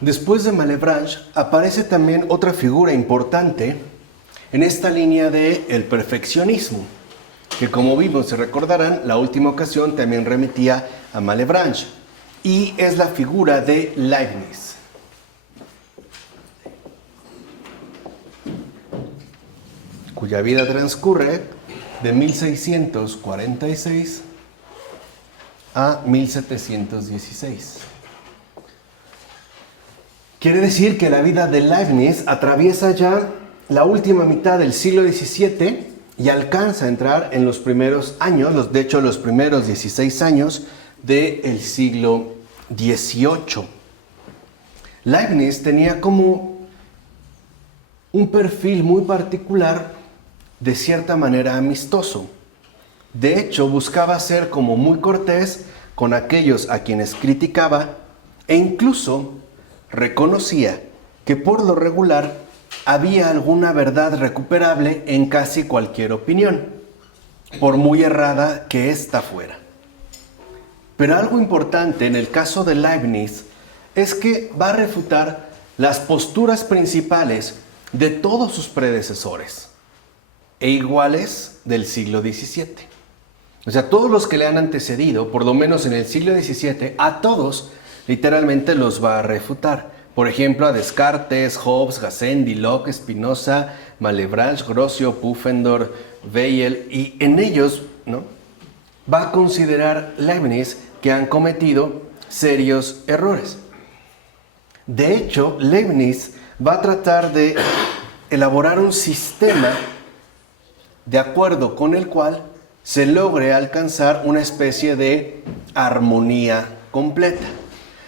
Después de Malebranche aparece también otra figura importante en esta línea del perfeccionismo, que como vimos, se recordarán, la última ocasión también remitía a Malebranche, y es la figura de Leibniz. Cuya vida transcurre de 1646 a 1716. Quiere decir que la vida de Leibniz atraviesa ya la última mitad del siglo XVII y alcanza a entrar en los primeros años, de hecho los primeros 16 años del siglo XVIII. Leibniz tenía como un perfil muy particular, de cierta manera amistoso. De hecho, buscaba ser como muy cortés con aquellos a quienes criticaba e incluso reconocía que por lo regular había alguna verdad recuperable en casi cualquier opinión, por muy errada que ésta fuera. Pero algo importante en el caso de Leibniz es que va a refutar las posturas principales de todos sus predecesores e iguales del siglo XVII. O sea, todos los que le han antecedido, por lo menos en el siglo XVII, a todos literalmente los va a refutar. Por ejemplo, a Descartes, Hobbes, Gassendi, Locke, Spinoza, Malebranche, Grocio, Pufendorf, Weil, y en ellos, ¿no?, va a considerar Leibniz que han cometido serios errores. De hecho, Leibniz va a tratar de elaborar un sistema de acuerdo con el cual se logre alcanzar una especie de armonía completa.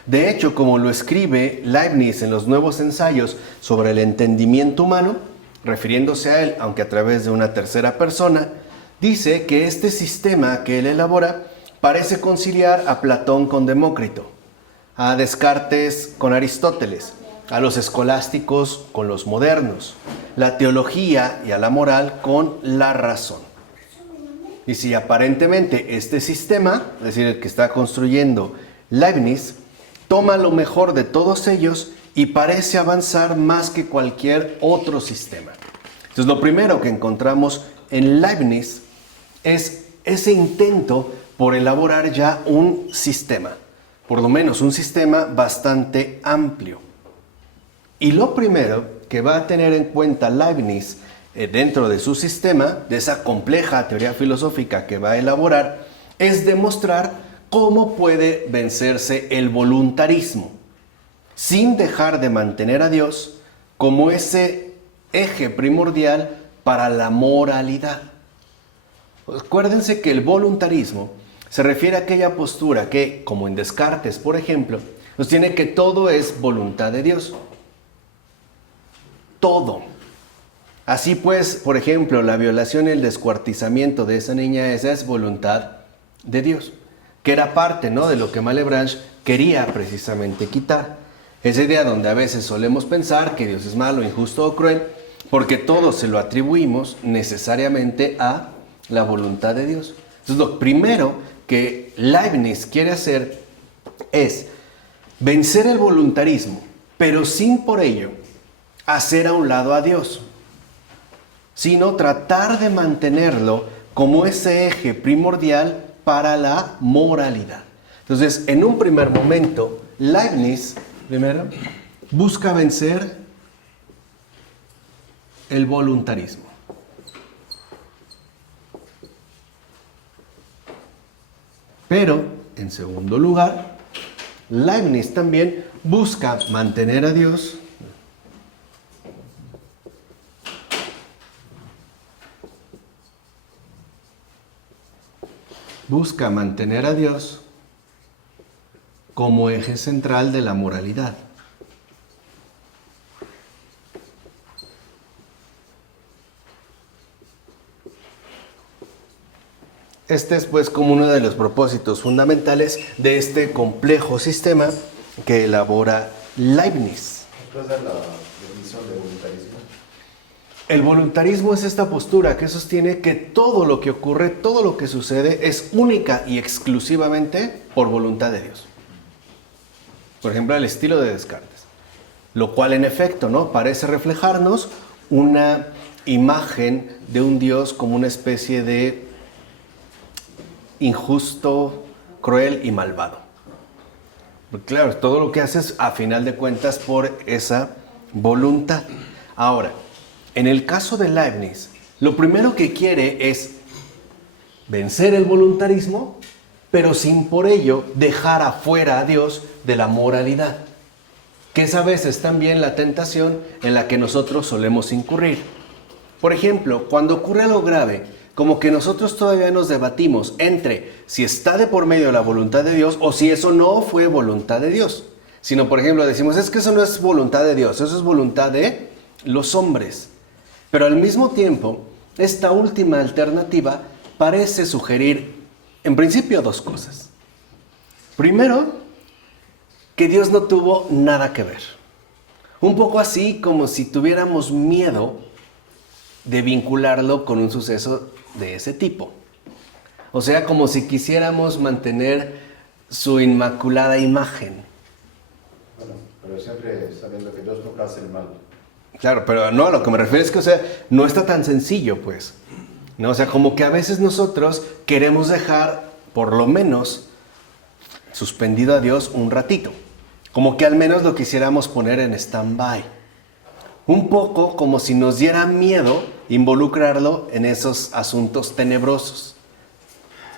De hecho, como lo escribe Leibniz en los Nuevos Ensayos sobre el entendimiento humano, refiriéndose a él, aunque a través de una tercera persona, dice que este sistema que él elabora parece conciliar a Platón con Demócrito, a Descartes con Aristóteles, a los escolásticos con los modernos, la teología y a la moral con la razón. Y si aparentemente este sistema, es decir, el que está construyendo Leibniz, toma lo mejor de todos ellos y parece avanzar más que cualquier otro sistema. Entonces, lo primero que encontramos en Leibniz es ese intento por elaborar ya un sistema, por lo menos un sistema bastante amplio. Y lo primero que va a tener en cuenta Leibniz dentro de su sistema, de esa compleja teoría filosófica que va a elaborar, es demostrar cómo puede vencerse el voluntarismo, sin dejar de mantener a Dios como ese eje primordial para la moralidad. Acuérdense que el voluntarismo se refiere a aquella postura que, como en Descartes, por ejemplo, sostiene que todo es voluntad de Dios. Todo. Así pues, por ejemplo, la violación y el descuartizamiento de esa niña, esa es voluntad de Dios, que era parte, ¿no?, de lo que Malebranche quería precisamente quitar. Esa idea donde a veces solemos pensar que Dios es malo, injusto o cruel, porque todo se lo atribuimos necesariamente a la voluntad de Dios. Entonces, lo primero que Leibniz quiere hacer es vencer el voluntarismo, pero sin por ello hacer a un lado a Dios, sino tratar de mantenerlo como ese eje primordial para la moralidad. Entonces, en un primer momento, Leibniz, primero, busca vencer el voluntarismo. Pero, en segundo lugar, Leibniz también busca mantener a Dios como eje central de la moralidad. Este es pues como uno de los propósitos fundamentales de este complejo sistema que elabora Leibniz. ¿Puedes dar la definición de voluntarismo? El voluntarismo es esta postura que sostiene que todo lo que ocurre, todo lo que sucede es única y exclusivamente por voluntad de Dios. Por ejemplo, el estilo de Descartes. lo cual en efecto, ¿no?, parece reflejarnos una imagen de un Dios como una especie de injusto, cruel y malvado. Porque claro, todo lo que hace es, a final de cuentas, por esa voluntad. Ahora, en el caso de Leibniz, lo primero que quiere es vencer el voluntarismo, pero sin por ello dejar afuera a Dios de la moralidad, que es a veces también la tentación en la que nosotros solemos incurrir. Por ejemplo, cuando ocurre algo grave, como que nosotros todavía nos debatimos entre si está de por medio la voluntad de Dios o si eso no fue voluntad de Dios. Sino, por ejemplo, decimos, es que eso no es voluntad de Dios, eso es voluntad de los hombres. Pero al mismo tiempo, esta última alternativa parece sugerir, en principio, dos cosas. Primero, que Dios no tuvo nada que ver. Un poco así como si tuviéramos miedo de vincularlo con un suceso de ese tipo. O sea, como si quisiéramos mantener su inmaculada imagen. Bueno, pero siempre sabiendo que Dios nunca hace el mal. Claro, pero no, a lo que me refiero es que, o sea, no está tan sencillo, pues. ¿No? O sea, como que a veces nosotros queremos dejar, por lo menos, suspendido a Dios un ratito. Como que al menos lo quisiéramos poner en stand-by. Un poco como si nos diera miedo involucrarlo en esos asuntos tenebrosos.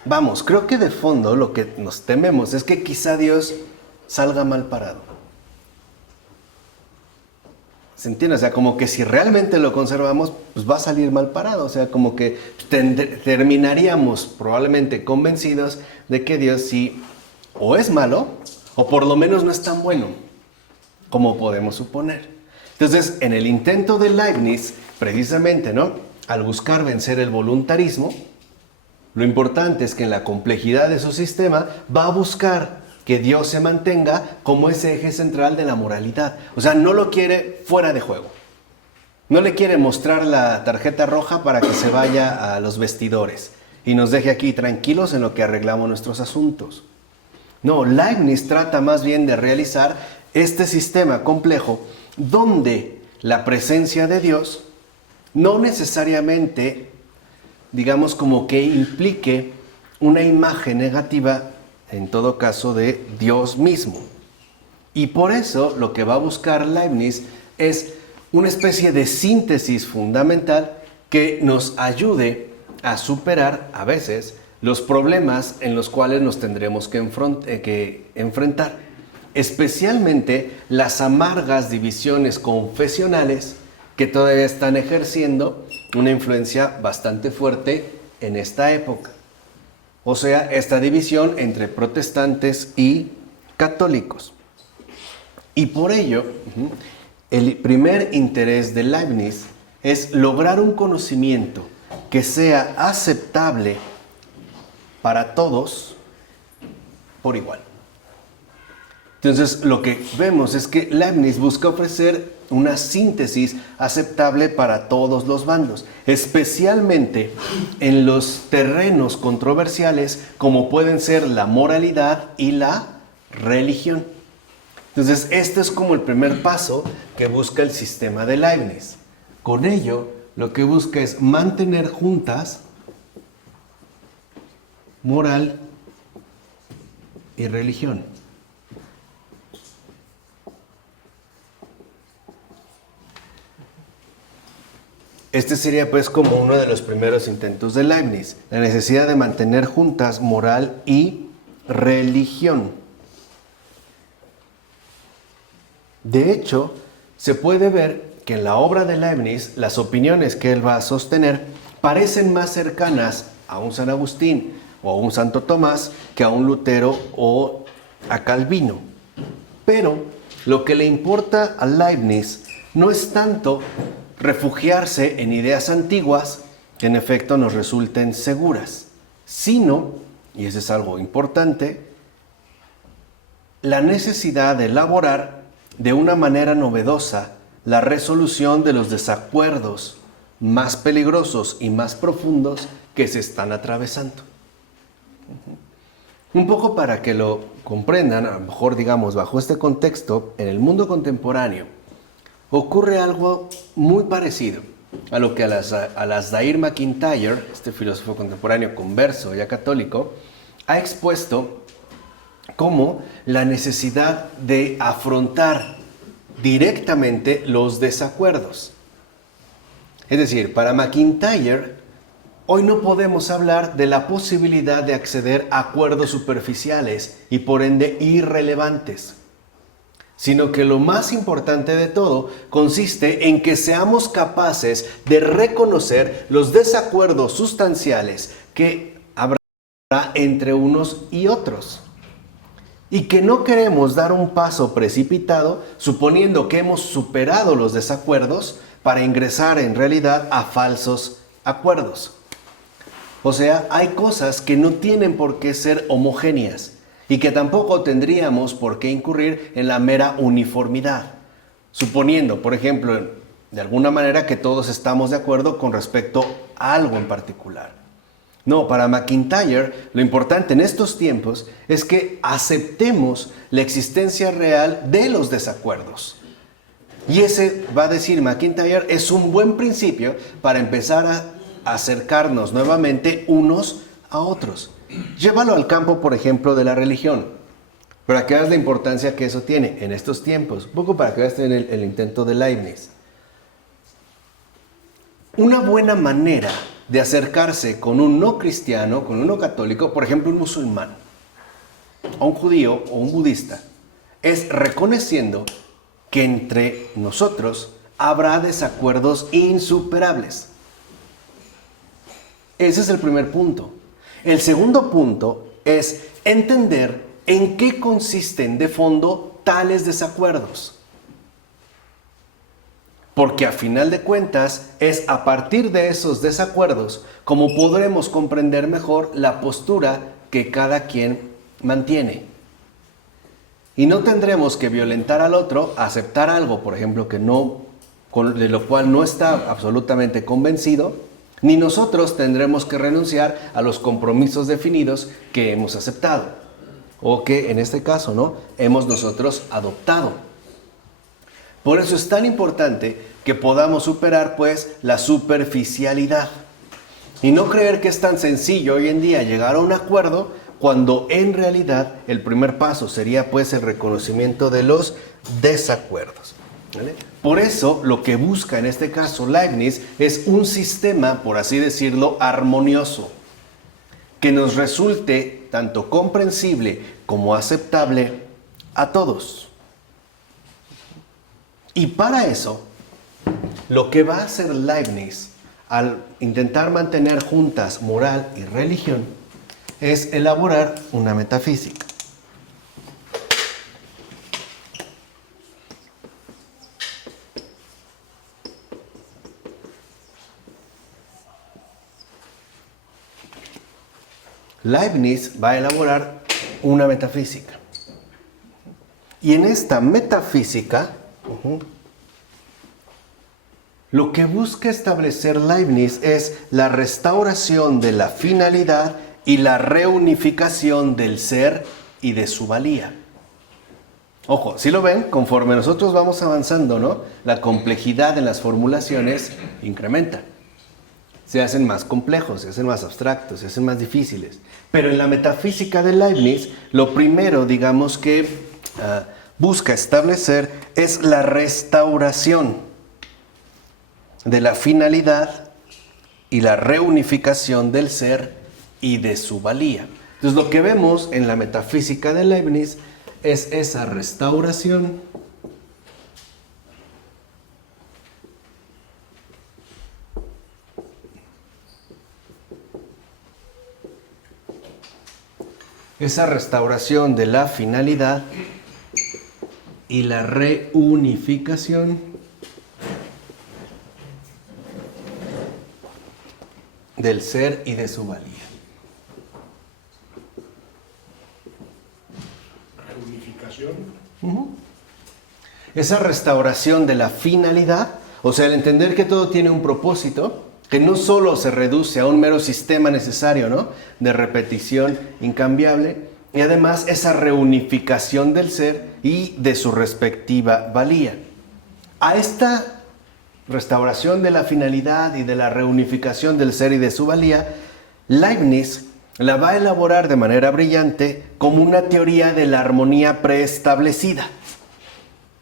Vamos, creo que de fondo lo que nos tememos es que quizá Dios salga mal parado. ¿Se entiende? O sea, como que si realmente lo conservamos, pues va a salir mal parado. O sea, como que terminaríamos probablemente convencidos de que Dios sí o es malo, o por lo menos no es tan bueno como podemos suponer. Entonces, en el intento de Leibniz, precisamente, ¿no?, al buscar vencer el voluntarismo, lo importante es que en la complejidad de su sistema va a buscar que Dios se mantenga como ese eje central de la moralidad. O sea, no lo quiere fuera de juego. No le quiere mostrar la tarjeta roja para que se vaya a los vestidores y nos deje aquí tranquilos en lo que arreglamos nuestros asuntos. No, Leibniz trata más bien de realizar este sistema complejo donde la presencia de Dios no necesariamente, digamos, como que implique una imagen negativa, en todo caso, de Dios mismo. Y por eso lo que va a buscar Leibniz es una especie de síntesis fundamental que nos ayude a superar, a veces, los problemas en los cuales nos tendremos que enfrentar, especialmente las amargas divisiones confesionales que todavía están ejerciendo una influencia bastante fuerte en esta época. O sea, esta división entre protestantes y católicos. Y por ello, el primer interés de Leibniz es lograr un conocimiento que sea aceptable para todos por igual. Entonces, lo que vemos es que Leibniz busca ofrecer una síntesis aceptable para todos los bandos, especialmente en los terrenos controversiales como pueden ser la moralidad y la religión. Entonces, este es como el primer paso que busca el sistema de Leibniz. Con ello, lo que busca es mantener juntas moral y religión. Este sería pues como uno de los primeros intentos de Leibniz, la necesidad de mantener juntas moral y religión. De hecho, se puede ver que en la obra de Leibniz las opiniones que él va a sostener parecen más cercanas a un San Agustín o a un Santo Tomás que a un Lutero o a Calvino. Pero lo que le importa a Leibniz no es tanto refugiarse en ideas antiguas que en efecto nos resulten seguras, sino, y eso es algo importante, la necesidad de elaborar de una manera novedosa la resolución de los desacuerdos más peligrosos y más profundos que se están atravesando. Un poco para que lo comprendan, a lo mejor digamos bajo este contexto, en el mundo contemporáneo, ocurre algo muy parecido a lo que Alasdair MacIntyre, este filósofo contemporáneo converso ya católico, ha expuesto como la necesidad de afrontar directamente los desacuerdos. Es decir, para MacIntyre, hoy no podemos hablar de la posibilidad de acceder a acuerdos superficiales y por ende irrelevantes, sino que lo más importante de todo consiste en que seamos capaces de reconocer los desacuerdos sustanciales que habrá entre unos y otros. Y que no queremos dar un paso precipitado suponiendo que hemos superado los desacuerdos para ingresar en realidad a falsos acuerdos. O sea, hay cosas que no tienen por qué ser homogéneas y que tampoco tendríamos por qué incurrir en la mera uniformidad, suponiendo, por ejemplo, de alguna manera que todos estamos de acuerdo con respecto a algo en particular. No, para MacIntyre, lo importante en estos tiempos es que aceptemos la existencia real de los desacuerdos. Y ese, va a decir MacIntyre, es un buen principio para empezar a acercarnos nuevamente unos a otros. Llévalo al campo, por ejemplo, de la religión, para que veas la importancia que eso tiene en estos tiempos, un poco para que veas el intento de Leibniz. Una buena manera de acercarse con un no cristiano, con un no católico, por ejemplo un musulmán, o un judío o un budista, es reconociendo que entre nosotros habrá desacuerdos insuperables. Ese es el primer punto. El segundo punto es entender en qué consisten de fondo tales desacuerdos. Porque a final de cuentas es a partir de esos desacuerdos como podremos comprender mejor la postura que cada quien mantiene. Y no tendremos que violentar al otro, aceptar algo, por ejemplo, de lo cual no está absolutamente convencido, ni nosotros tendremos que renunciar a los compromisos definidos que hemos aceptado, o que en este caso, ¿no?, hemos nosotros adoptado. Por eso es tan importante que podamos superar, pues, la superficialidad. Y no creer que es tan sencillo hoy en día llegar a un acuerdo, cuando en realidad el primer paso sería, pues, el reconocimiento de los desacuerdos. ¿Vale? Por eso, lo que busca en este caso Leibniz es un sistema, por así decirlo, armonioso, que nos resulte tanto comprensible como aceptable a todos. Y para eso, lo que va a hacer Leibniz al intentar mantener juntas moral y religión es elaborar una metafísica. Leibniz va a elaborar una metafísica. Y en esta metafísica, lo que busca establecer Leibniz es la restauración de la finalidad y la reunificación del ser y de su valía. Ojo, si lo ven, conforme nosotros vamos avanzando, ¿no?, la complejidad en las formulaciones incrementa. Se hacen más complejos, se hacen más abstractos, se hacen más difíciles. Pero en la metafísica de Leibniz, lo primero, digamos, que busca establecer es la restauración de la finalidad y la reunificación del ser y de su valía. Entonces, lo que vemos en la metafísica de Leibniz es esa restauración de la finalidad y la reunificación del ser y de su valía. Reunificación. Esa restauración de la finalidad, o sea, el entender que todo tiene un propósito, que no solo se reduce a un mero sistema necesario, ¿no?, de repetición incambiable, y además esa reunificación del ser y de su respectiva valía. A esta restauración de la finalidad y de la reunificación del ser y de su valía, Leibniz la va a elaborar de manera brillante como una teoría de la armonía preestablecida.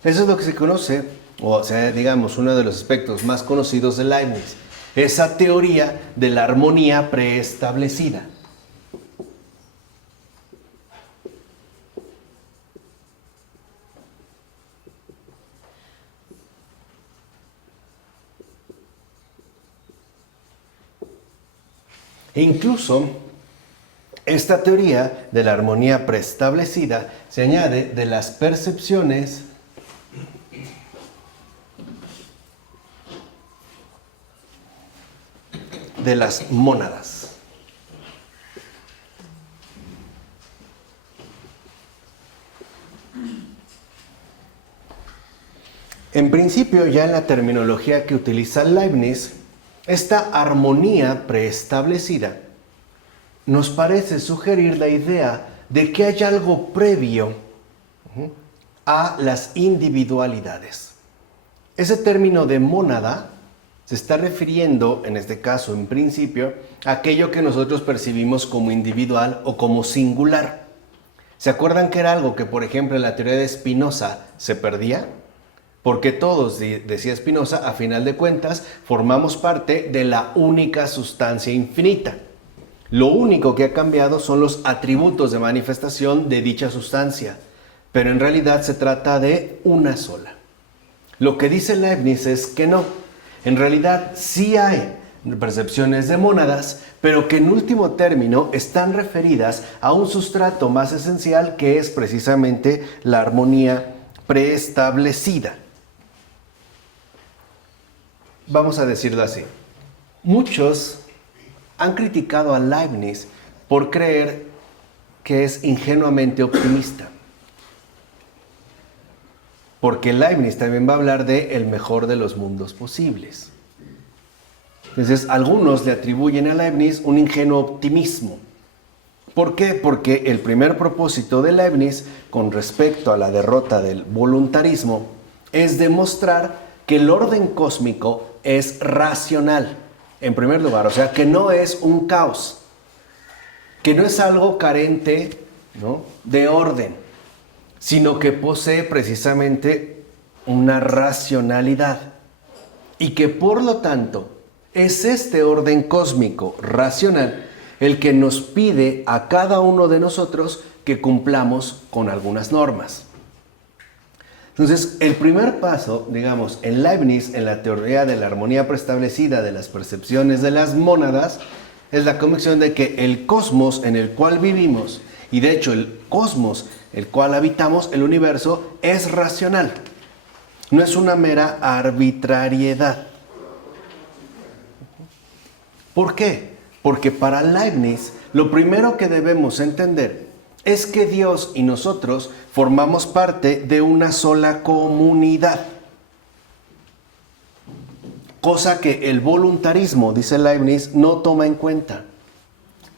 Eso es lo que se conoce, o sea, digamos, uno de los aspectos más conocidos de Leibniz, esa teoría de la armonía preestablecida. E incluso, esta teoría de la armonía preestablecida se añade de las percepciones de las mónadas. En principio, ya en la terminología que utiliza Leibniz, esta armonía preestablecida nos parece sugerir la idea de que hay algo previo a las individualidades. Ese término de mónada se está refiriendo, en este caso, en principio, a aquello que nosotros percibimos como individual o como singular. ¿Se acuerdan que era algo que, por ejemplo, en la teoría de Spinoza se perdía? Porque todos, decía Spinoza, a final de cuentas, formamos parte de la única sustancia infinita. Lo único que ha cambiado son los atributos de manifestación de dicha sustancia, pero en realidad se trata de una sola. Lo que dice Leibniz es que no. En realidad sí hay percepciones de mónadas, pero que en último término están referidas a un sustrato más esencial que es precisamente la armonía preestablecida. Vamos a decirlo así. Muchos han criticado a Leibniz por creer que es ingenuamente optimista. Porque Leibniz también va a hablar de el mejor de los mundos posibles. Entonces, algunos le atribuyen a Leibniz un ingenuo optimismo. ¿Por qué? Porque el primer propósito de Leibniz con respecto a la derrota del voluntarismo es demostrar que el orden cósmico es racional, en primer lugar, o sea, que no es un caos, que no es algo carente, ¿no?, de orden, sino que posee precisamente una racionalidad y que por lo tanto es este orden cósmico racional el que nos pide a cada uno de nosotros que cumplamos con algunas normas. Entonces, el primer paso, digamos, en Leibniz, en la teoría de la armonía preestablecida de las percepciones de las mónadas, es la convicción de que el cosmos en el cual vivimos, y de hecho el cosmos el cual habitamos, el universo, es racional. No es una mera arbitrariedad. ¿Por qué? Porque para Leibniz, lo primero que debemos entender es que Dios y nosotros formamos parte de una sola comunidad. Cosa que el voluntarismo, dice Leibniz, no toma en cuenta.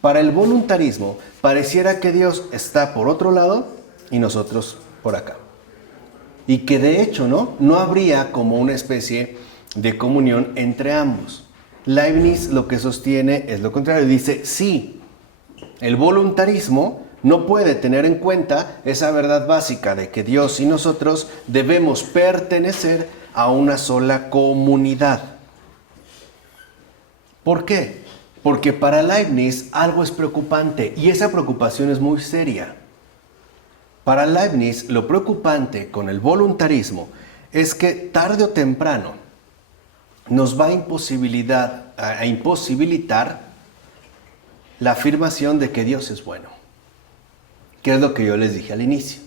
Para el voluntarismo, pareciera que Dios está por otro lado y nosotros por acá. Y que de hecho, no habría como una especie de comunión entre ambos. Leibniz lo que sostiene es lo contrario. Dice, sí, el voluntarismo no puede tener en cuenta esa verdad básica de que Dios y nosotros debemos pertenecer a una sola comunidad. ¿Por qué? Porque para Leibniz algo es preocupante y esa preocupación es muy seria. Para Leibniz lo preocupante con el voluntarismo es que tarde o temprano nos va a imposibilitar la afirmación de que Dios es bueno. Que es lo que yo les dije al inicio.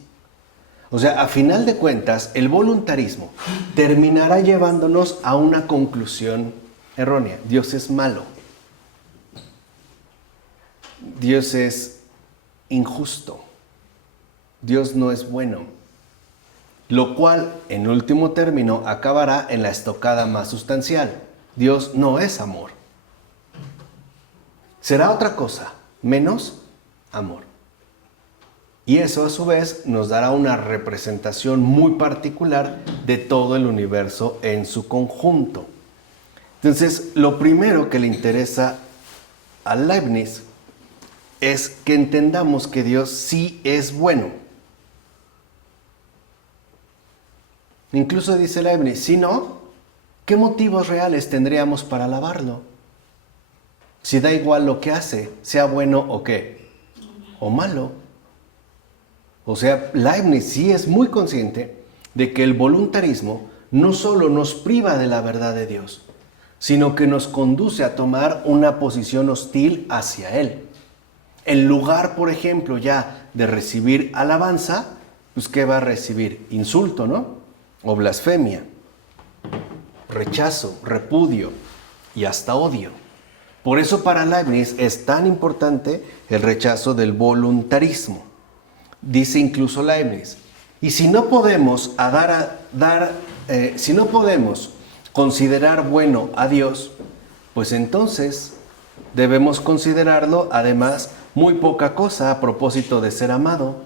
O sea, a final de cuentas, el voluntarismo terminará llevándonos a una conclusión errónea. Dios es malo. Dios es injusto. Dios no es bueno. Lo cual, en último término, acabará en la estocada más sustancial. Dios no es amor. Será otra cosa, menos amor. Y eso a su vez nos dará una representación muy particular de todo el universo en su conjunto. Entonces, lo primero que le interesa a Leibniz es que entendamos que Dios sí es bueno. Incluso dice Leibniz, si no, ¿qué motivos reales tendríamos para alabarlo? Si da igual lo que hace, sea bueno o qué, o malo. O sea, Leibniz sí es muy consciente de que el voluntarismo no solo nos priva de la verdad de Dios, sino que nos conduce a tomar una posición hostil hacia Él. En lugar, por ejemplo, ya de recibir alabanza, pues ¿qué va a recibir? Insulto, ¿no? O blasfemia, rechazo, repudio y hasta odio. Por eso para Leibniz es tan importante el rechazo del voluntarismo. Dice incluso Leibniz, y si no podemos si no podemos considerar bueno a Dios, pues entonces debemos considerarlo además muy poca cosa a propósito de ser amado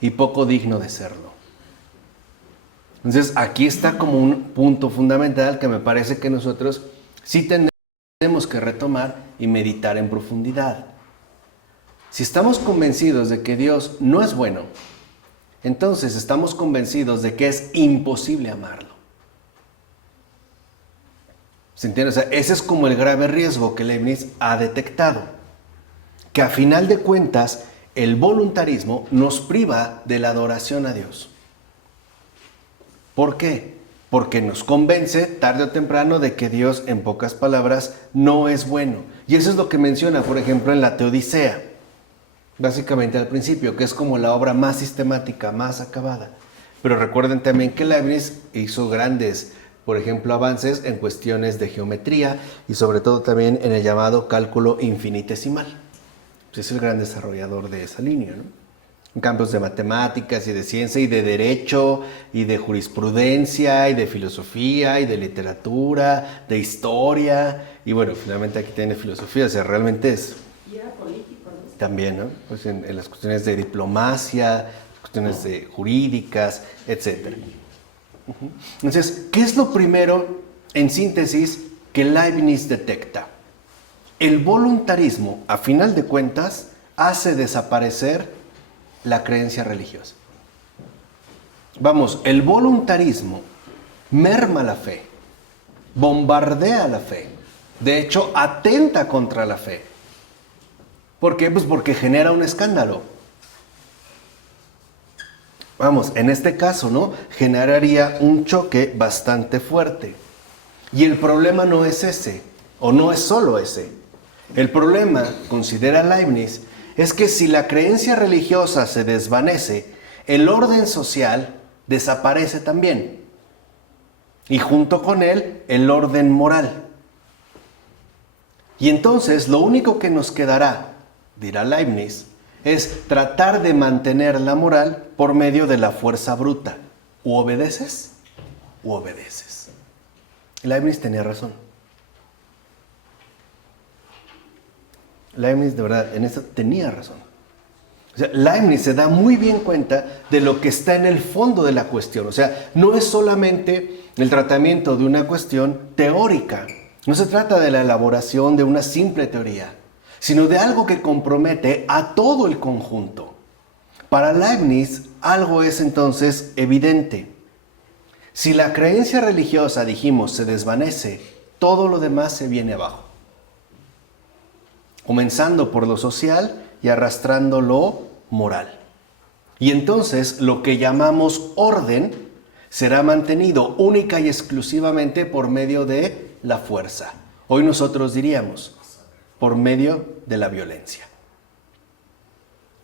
y poco digno de serlo. Entonces aquí está como un punto fundamental que me parece que nosotros sí tenemos que retomar y meditar en profundidad. Si estamos convencidos de que Dios no es bueno, entonces estamos convencidos de que es imposible amarlo. ¿Se entiende? O sea, ese es como el grave riesgo que Leibniz ha detectado. Que a final de cuentas, el voluntarismo nos priva de la adoración a Dios. ¿Por qué? Porque nos convence tarde o temprano de que Dios, en pocas palabras, no es bueno. Y eso es lo que menciona, por ejemplo, en la Teodicea. Básicamente al principio, que es como la obra más sistemática, más acabada. Pero recuerden también que Leibniz hizo grandes, por ejemplo, avances en cuestiones de geometría y sobre todo también en el llamado cálculo infinitesimal. Pues es el gran desarrollador de esa línea, ¿no? En campos de matemáticas y de ciencia y de derecho y de jurisprudencia y de filosofía y de literatura, de historia. Y bueno, finalmente aquí tiene filosofía, o sea, realmente es... Y era político, ¿no? También, ¿no? Pues en las cuestiones de diplomacia, cuestiones de jurídicas, etc. Entonces, ¿qué es lo primero, en síntesis, que Leibniz detecta? El voluntarismo, a final de cuentas, hace desaparecer la creencia religiosa. Vamos, el voluntarismo merma la fe, bombardea la fe, de hecho, atenta contra la fe. ¿Por qué? Pues porque genera un escándalo. Vamos, en este caso, ¿no? Generaría un choque bastante fuerte. Y el problema no es ese, o no es solo ese. El problema, considera Leibniz, es que si la creencia religiosa se desvanece, el orden social desaparece también. Y junto con él, el orden moral. Y entonces, lo único que nos quedará, dirá Leibniz, es tratar de mantener la moral por medio de la fuerza bruta. O obedeces, o obedeces. Leibniz tenía razón. Leibniz, de verdad, en esto tenía razón. O sea, Leibniz se da muy bien cuenta de lo que está en el fondo de la cuestión. O sea, no es solamente el tratamiento de una cuestión teórica. No se trata de la elaboración de una simple teoría, sino de algo que compromete a todo el conjunto. Para Leibniz, algo es entonces evidente. Si la creencia religiosa, dijimos, se desvanece, todo lo demás se viene abajo. Comenzando por lo social y arrastrando lo moral. Y entonces lo que llamamos orden será mantenido única y exclusivamente por medio de la fuerza. Hoy nosotros diríamos, por medio de la violencia.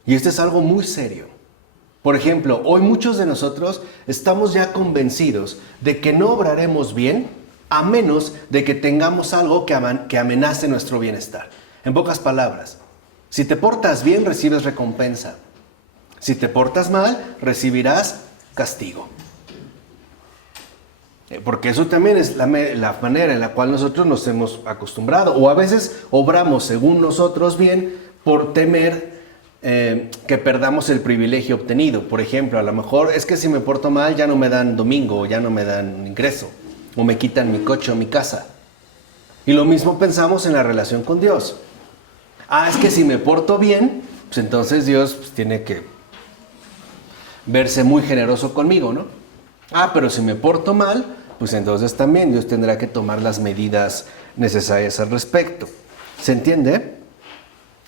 Y esto es algo muy serio. Por ejemplo, hoy muchos de nosotros estamos ya convencidos de que no obraremos bien a menos de que tengamos algo que amenace nuestro bienestar. En pocas palabras, si te portas bien, recibes recompensa. Si te portas mal, recibirás castigo. Porque eso también es la manera en la cual nosotros nos hemos acostumbrado. O a veces obramos según nosotros bien por temer que perdamos el privilegio obtenido. Por ejemplo, a lo mejor es que si me porto mal ya no me dan domingo, o ya no me dan ingreso, o me quitan mi coche o mi casa. Y lo mismo pensamos en la relación con Dios. Es que si me porto bien, pues entonces Dios pues, tiene que verse muy generoso conmigo, ¿no? Pero si me porto mal, pues entonces también Dios tendrá que tomar las medidas necesarias al respecto. ¿Se entiende?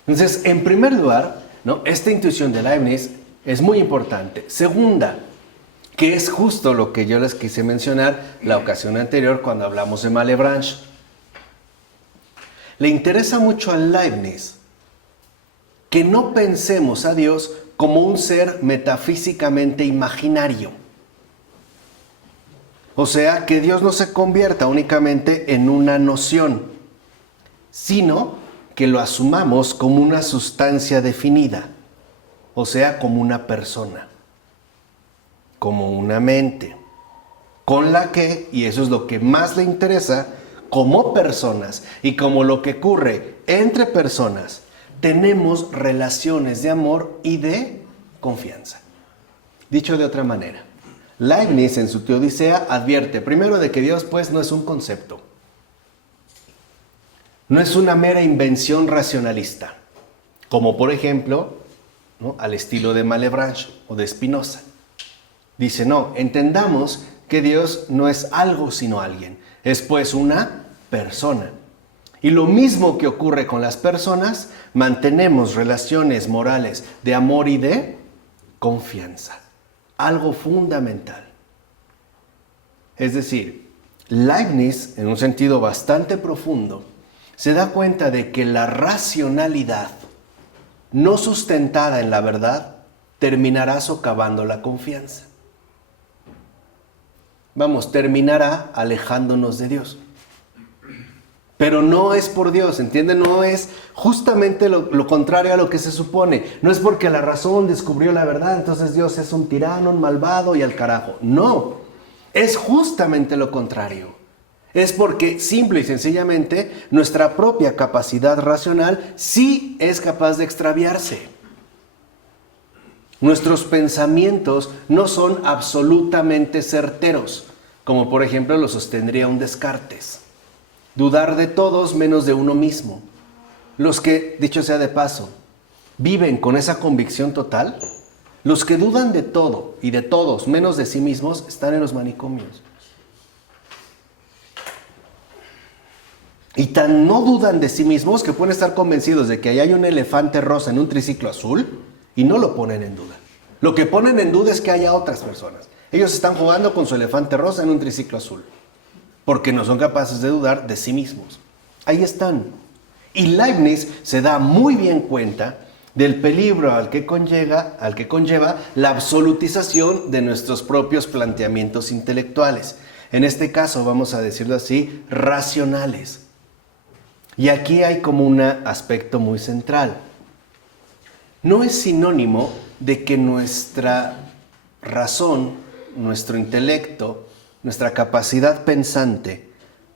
Entonces, en primer lugar, ¿no? Esta intuición de Leibniz es muy importante. Segunda, que es justo lo que yo les quise mencionar la ocasión anterior cuando hablamos de Malebranche. Le interesa mucho a Leibniz que no pensemos a Dios como un ser metafísicamente imaginario. O sea, que Dios no se convierta únicamente en una noción, sino que lo asumamos como una sustancia definida, o sea, como una persona, como una mente, con la que, y eso es lo que más le interesa, como personas y como lo que ocurre entre personas, tenemos relaciones de amor y de confianza. Dicho de otra manera, Leibniz en su Teodicea advierte primero de que Dios pues no es un concepto, no es una mera invención racionalista, como por ejemplo, ¿no? Al estilo de Malebranche o de Spinoza. Dice, no, entendamos que Dios no es algo sino alguien, es pues una persona. Y lo mismo que ocurre con las personas, mantenemos relaciones morales de amor y de confianza. Algo fundamental. Es decir, Leibniz, en un sentido bastante profundo, se da cuenta de que la racionalidad no sustentada en la verdad terminará socavando la confianza. Terminará alejándonos de Dios. Pero no es por Dios, ¿entienden? No es justamente lo contrario a lo que se supone. No es porque la razón descubrió la verdad, entonces Dios es un tirano, un malvado y al carajo. No, es justamente lo contrario. Es porque simple y sencillamente nuestra propia capacidad racional sí es capaz de extraviarse. Nuestros pensamientos no son absolutamente certeros, como por ejemplo lo sostendría un Descartes. Dudar de todos menos de uno mismo. Los que, dicho sea de paso, viven con esa convicción total, los que dudan de todo y de todos menos de sí mismos, están en los manicomios. Y tan no dudan de sí mismos que pueden estar convencidos de que ahí hay un elefante rosa en un triciclo azul y no lo ponen en duda. Lo que ponen en duda es que haya otras personas. Ellos están jugando con su elefante rosa en un triciclo azul, porque no son capaces de dudar de sí mismos. Ahí están. Y Leibniz se da muy bien cuenta del peligro al que conlleva la absolutización de nuestros propios planteamientos intelectuales. En este caso, vamos a decirlo así, racionales. Y aquí hay como un aspecto muy central. No es sinónimo de que nuestra razón, nuestro intelecto, nuestra capacidad pensante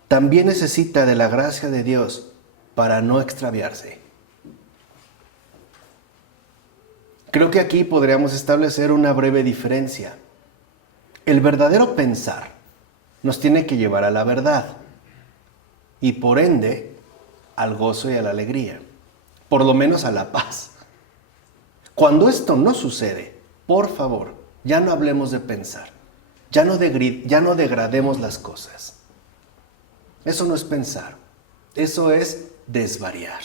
también necesita de la gracia de Dios para no extraviarse. Creo que aquí podríamos establecer una breve diferencia. El verdadero pensar nos tiene que llevar a la verdad y por ende al gozo y a la alegría, por lo menos a la paz. Cuando esto no sucede, por favor, ya no hablemos de pensar, ya no degrademos las cosas. Eso no es pensar, eso es desvariar.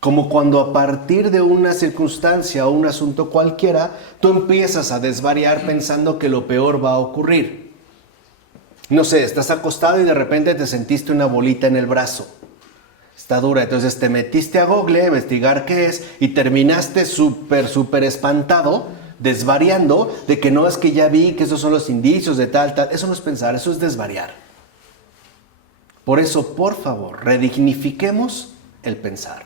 Como cuando a partir de una circunstancia o un asunto cualquiera, tú empiezas a desvariar pensando que lo peor va a ocurrir. No sé, estás acostado y de repente te sentiste una bolita en el brazo. Está dura, entonces te metiste a Google a investigar qué es y terminaste súper espantado, desvariando de que no, es que ya vi que esos son los indicios de tal. Eso no es pensar, eso es desvariar. Por eso, por favor, redignifiquemos el pensar.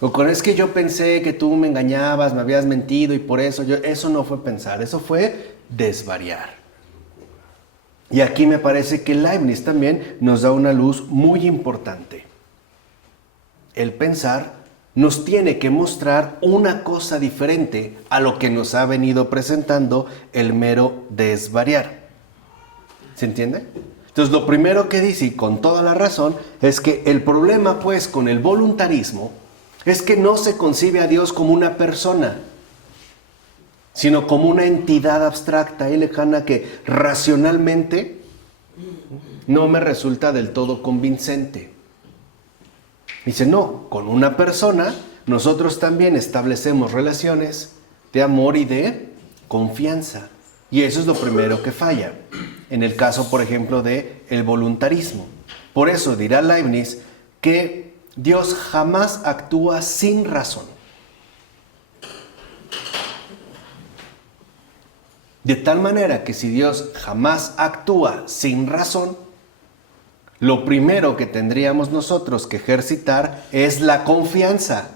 O con es que yo pensé que tú me engañabas, me habías mentido y por eso eso no fue pensar, eso fue desvariar. Y aquí me parece que Leibniz también nos da una luz muy importante. El pensar nos tiene que mostrar una cosa diferente a lo que nos ha venido presentando el mero desvariar. ¿Se entiende? Entonces lo primero que dice, y con toda la razón, es que el problema pues con el voluntarismo es que no se concibe a Dios como una persona, sino como una entidad abstracta y lejana que racionalmente no me resulta del todo convincente. Dice, no, con una persona nosotros también establecemos relaciones de amor y de confianza. Y eso es lo primero que falla, en el caso, por ejemplo, de el voluntarismo. Por eso dirá Leibniz que Dios jamás actúa sin razón. De tal manera que si Dios jamás actúa sin razón, lo primero que tendríamos nosotros que ejercitar es la confianza.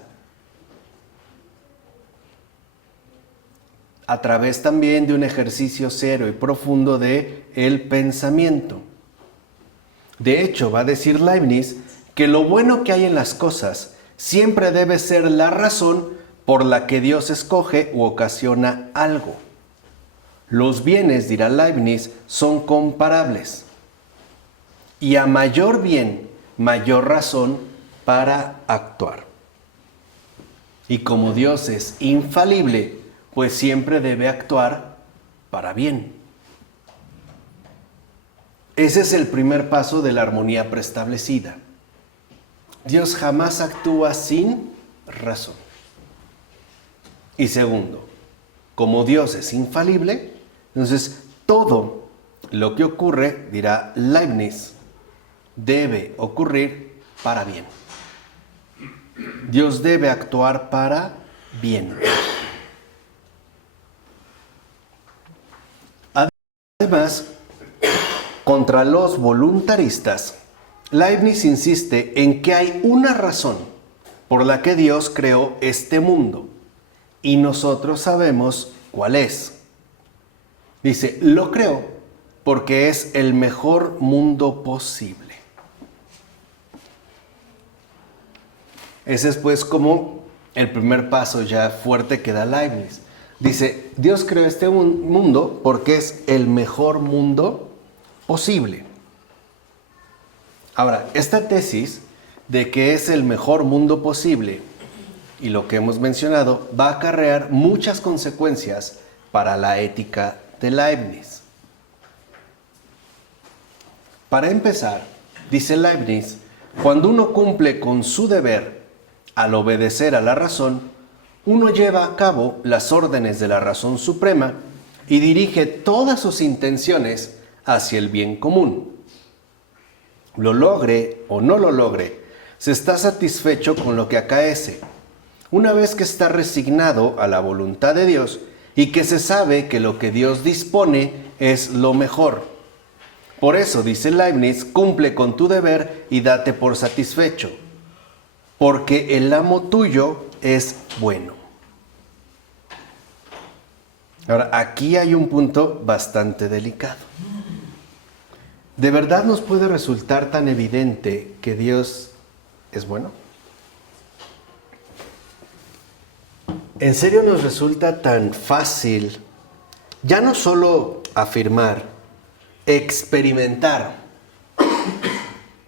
A través también de un ejercicio serio y profundo de el pensamiento. De hecho, va a decir Leibniz que lo bueno que hay en las cosas siempre debe ser la razón por la que Dios escoge u ocasiona algo. Los bienes, dirá Leibniz, son comparables. Y a mayor bien, mayor razón para actuar. Y como Dios es infalible, pues siempre debe actuar para bien. Ese es el primer paso de la armonía preestablecida. Dios jamás actúa sin razón. Y segundo, como Dios es infalible, entonces todo lo que ocurre, dirá Leibniz, debe ocurrir para bien. Dios debe actuar para bien. Además, contra los voluntaristas, Leibniz insiste en que hay una razón por la que Dios creó este mundo y nosotros sabemos cuál es. Dice, lo creó porque es el mejor mundo posible. Ese es pues como el primer paso ya fuerte que da Leibniz. Dice, Dios creó este mundo porque es el mejor mundo posible. Ahora, esta tesis de que es el mejor mundo posible y lo que hemos mencionado va a acarrear muchas consecuencias para la ética de Leibniz. Para empezar, dice Leibniz, cuando uno cumple con su deber al obedecer a la razón, uno lleva a cabo las órdenes de la razón suprema y dirige todas sus intenciones hacia el bien común. Lo logre o no lo logre, se está satisfecho con lo que acaece, una vez que está resignado a la voluntad de Dios y que se sabe que lo que Dios dispone es lo mejor. Por eso, dice Leibniz, cumple con tu deber y date por satisfecho, porque el amo tuyo es bueno. Ahora, aquí hay un punto bastante delicado. ¿De verdad nos puede resultar tan evidente que Dios es bueno? ¿En serio nos resulta tan fácil ya no solo afirmar, experimentar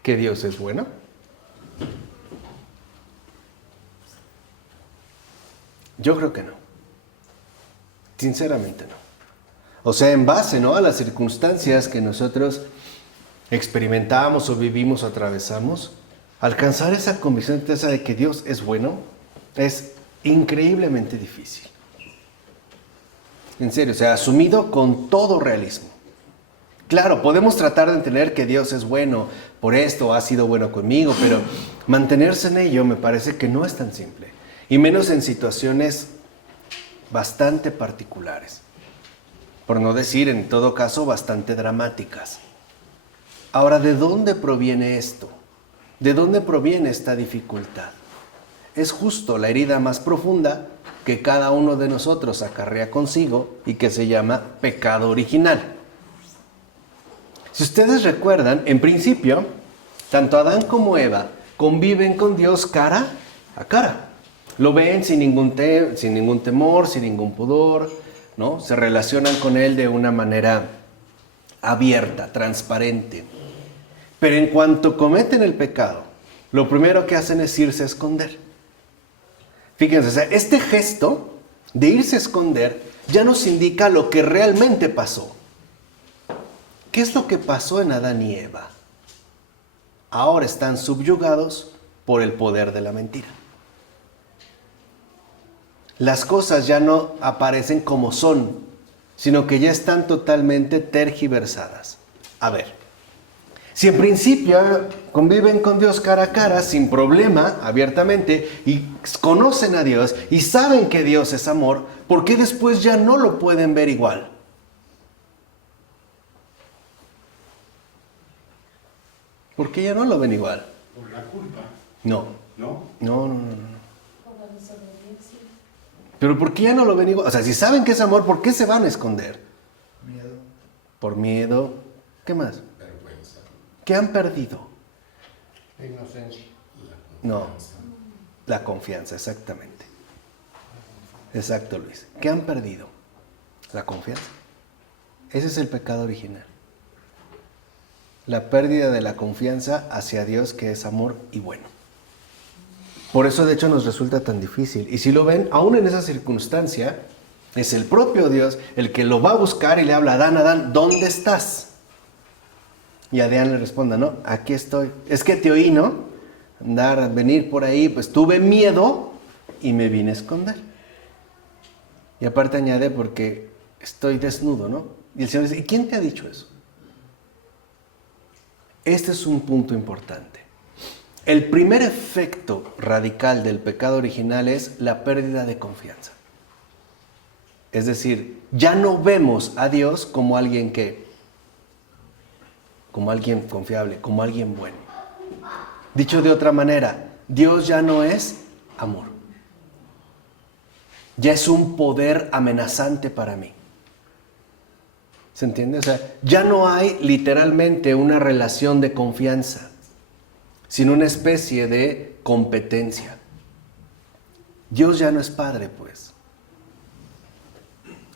que Dios es bueno? Yo creo que no. Sinceramente no. O sea, en base, ¿no?, a las circunstancias que nosotros experimentamos o vivimos o atravesamos, alcanzar esa convicción de que Dios es bueno es increíblemente difícil. En serio, o sea, asumido con todo realismo. Claro, podemos tratar de entender que Dios es bueno por esto, ha sido bueno conmigo, pero mantenerse en ello me parece que no es tan simple. Y menos en situaciones bastante particulares. Por no decir, en todo caso, bastante dramáticas. Ahora, ¿de dónde proviene esto? ¿De dónde proviene esta dificultad? Es justo la herida más profunda que cada uno de nosotros acarrea consigo y que se llama pecado original. Si ustedes recuerdan, en principio, tanto Adán como Eva conviven con Dios cara a cara. Lo ven sin ningún temor, sin ningún pudor, ¿no? Se relacionan con él de una manera abierta, transparente. Pero en cuanto cometen el pecado, lo primero que hacen es irse a esconder. Fíjense, o sea, este gesto de irse a esconder ya nos indica lo que realmente pasó. ¿Qué es lo que pasó en Adán y Eva? Ahora están subyugados por el poder de la mentira. Las cosas ya no aparecen como son, sino que ya están totalmente tergiversadas. A ver, si en principio conviven con Dios cara a cara, sin problema, abiertamente, y conocen a Dios y saben que Dios es amor, ¿por qué después ya no lo pueden ver igual? ¿Por qué ya no lo ven igual? Por la culpa, No. ¿no? No. Pero ¿por qué ya no lo ven igual? O sea, si saben que es amor, ¿por qué se van a esconder? Miedo. Por miedo. ¿Qué más? Vergüenza. ¿Qué han perdido? Inocencia. No. La confianza, exactamente. Exacto, Luis. ¿Qué han perdido? La confianza. Ese es el pecado original. La pérdida de la confianza hacia Dios, que es amor y bueno. Por eso, de hecho, nos resulta tan difícil. Y si lo ven, aún en esa circunstancia, es el propio Dios el que lo va a buscar y le habla a Adán, Adán, ¿dónde estás? Y Adán le responde, no, aquí estoy. Es que te oí, ¿no? Venir por ahí, pues tuve miedo y me vine a esconder. Y aparte añade, porque estoy desnudo, ¿no? Y el Señor dice, ¿y quién te ha dicho eso? Este es un punto importante. El primer efecto radical del pecado original es la pérdida de confianza. Es decir, ya no vemos a Dios como alguien confiable, como alguien bueno. Dicho de otra manera, Dios ya no es amor. Ya es un poder amenazante para mí. ¿Se entiende? O sea, ya no hay literalmente una relación de confianza, sino una especie de competencia. Dios ya no es padre, pues.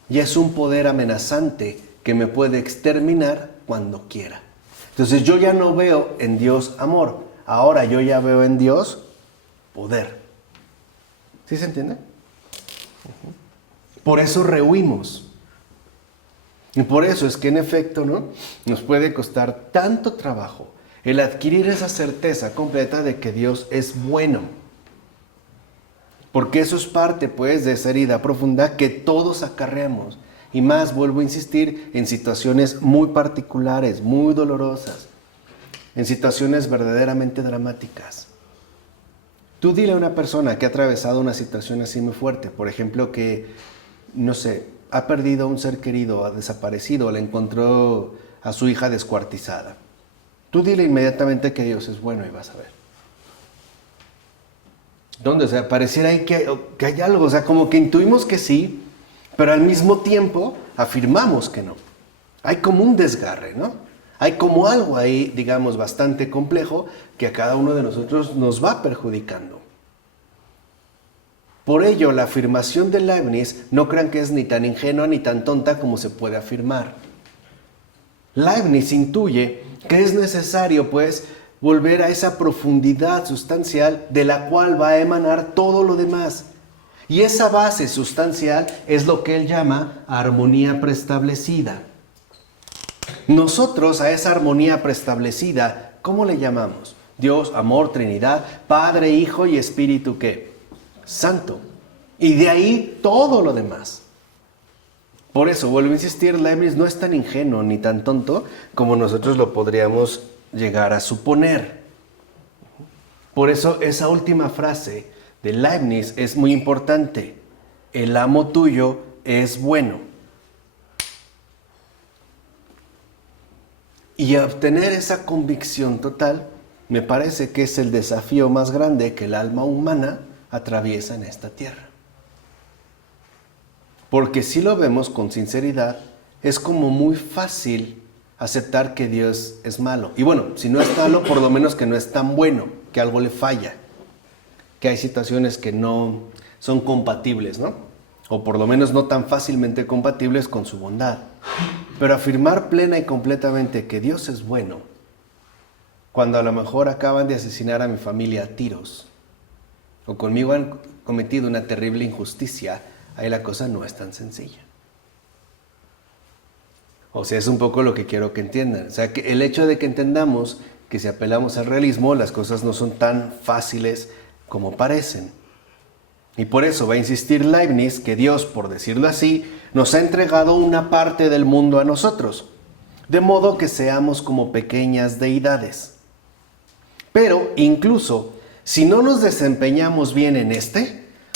Ya es un poder amenazante que me puede exterminar cuando quiera. Entonces yo ya no veo en Dios amor, ahora yo ya veo en Dios poder. ¿Sí se entiende? Por eso rehuimos. Y por eso es que en efecto, ¿no?, nos puede costar tanto trabajo el adquirir esa certeza completa de que Dios es bueno. Porque eso es parte, pues, de esa herida profunda que todos acarreamos. Y más, vuelvo a insistir, en situaciones muy particulares, muy dolorosas, en situaciones verdaderamente dramáticas. Tú dile a una persona que ha atravesado una situación así muy fuerte, por ejemplo, que, no sé, ha perdido a un ser querido, ha desaparecido, le encontró a su hija descuartizada. Tú dile inmediatamente que Dios es bueno y vas a ver. ¿Dónde? O sea, pareciera ahí que hay algo, o sea, como que intuimos que sí, pero al mismo tiempo afirmamos que no. Hay como un desgarre, ¿no? Hay como algo ahí, digamos, bastante complejo que a cada uno de nosotros nos va perjudicando. Por ello, la afirmación de Leibniz, no crean que es ni tan ingenua ni tan tonta como se puede afirmar. Leibniz intuye que es necesario, pues, volver a esa profundidad sustancial de la cual va a emanar todo lo demás. Y esa base sustancial es lo que él llama armonía preestablecida. Nosotros a esa armonía preestablecida, ¿cómo le llamamos? Dios, amor, Trinidad, Padre, Hijo y Espíritu, ¿qué? Santo. Y de ahí todo lo demás. Por eso, vuelvo a insistir, Leibniz no es tan ingenuo ni tan tonto como nosotros lo podríamos llegar a suponer. Por eso esa última frase de Leibniz es muy importante. El amo tuyo es bueno. Y obtener esa convicción total me parece que es el desafío más grande que el alma humana atraviesa en esta tierra. Porque si lo vemos con sinceridad, es como muy fácil aceptar que Dios es malo. Y bueno, si no es malo, por lo menos que no es tan bueno, que algo le falla. que hay situaciones que no son compatibles, ¿no? O por lo menos no tan fácilmente compatibles con su bondad. Pero afirmar plena y completamente que Dios es bueno, cuando a lo mejor acaban de asesinar a mi familia a tiros, o conmigo han cometido una terrible injusticia, ahí la cosa no es tan sencilla. O sea, es un poco lo que quiero que entiendan. O sea, que el hecho de que entendamos que si apelamos al realismo, las cosas no son tan fáciles como parecen. Y por eso va a insistir Leibniz que Dios, por decirlo así, nos ha entregado una parte del mundo a nosotros, de modo que seamos como pequeñas deidades. Pero incluso si no nos desempeñamos bien en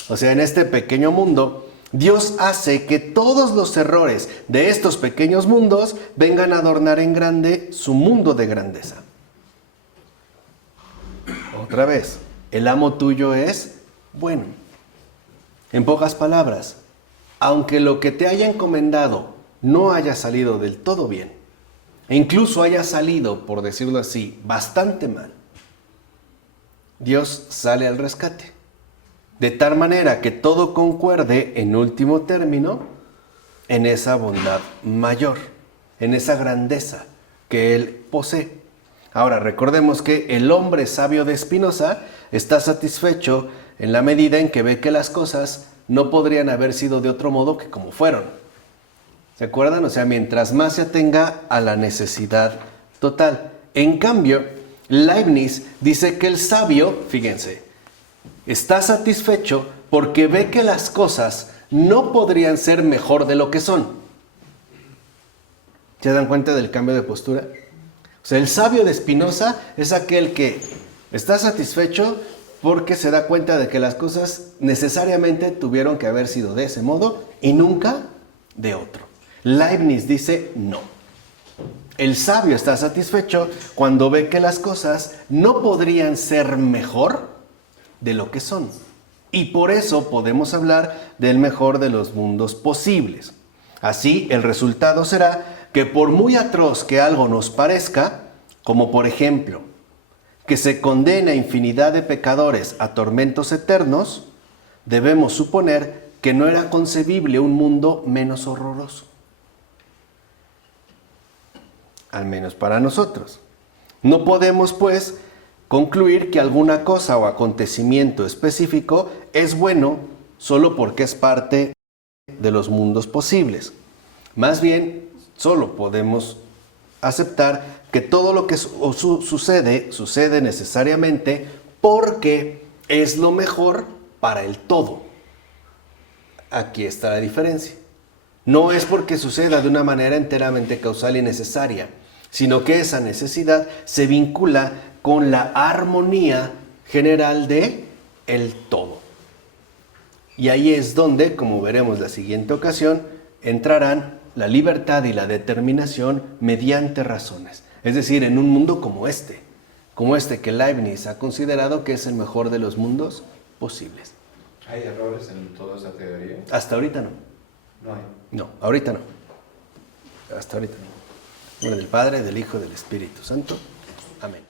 o sea, en este pequeño mundo, Dios hace que todos los errores de estos pequeños mundos vengan a adornar en grande su mundo de grandeza. Otra vez, el amo tuyo es bueno. En pocas palabras, aunque lo que te haya encomendado no haya salido del todo bien, e incluso haya salido, por decirlo así, bastante mal, Dios sale al rescate. De tal manera que todo concuerde en último término en esa bondad mayor, en esa grandeza que Él posee. Ahora, recordemos que el hombre sabio de Spinoza está satisfecho en la medida en que ve que las cosas no podrían haber sido de otro modo que como fueron. ¿Se acuerdan? O sea, mientras más se atenga a la necesidad total. En cambio, Leibniz dice que el sabio, fíjense, está satisfecho porque ve que las cosas no podrían ser mejor de lo que son. ¿Se dan cuenta del cambio de postura? O sea, el sabio de Spinoza es aquel que está satisfecho porque se da cuenta de que las cosas necesariamente tuvieron que haber sido de ese modo y nunca de otro. Leibniz dice no. El sabio está satisfecho cuando ve que las cosas no podrían ser mejor de lo que son. Y por eso podemos hablar del mejor de los mundos posibles. Así, el resultado será que por muy atroz que algo nos parezca, como por ejemplo, que se condena a infinidad de pecadores a tormentos eternos, debemos suponer que no era concebible un mundo menos horroroso. Al menos para nosotros. No podemos, pues, concluir que alguna cosa o acontecimiento específico es bueno solo porque es parte de los mundos posibles. Más bien, solo podemos aceptar que todo lo que sucede necesariamente porque es lo mejor para el todo. Aquí está la diferencia. No es porque suceda de una manera enteramente causal y necesaria, sino que esa necesidad se vincula con la armonía general de el todo. Y ahí es donde, como veremos la siguiente ocasión, entrarán la libertad y la determinación mediante razones. Es decir, en un mundo como este que Leibniz ha considerado que es el mejor de los mundos posibles. ¿Hay errores en toda esa teoría? Hasta ahorita no. No hay. No, ahorita no. Hasta ahorita no. En nombre del Padre, del Hijo y del Espíritu Santo. Amén.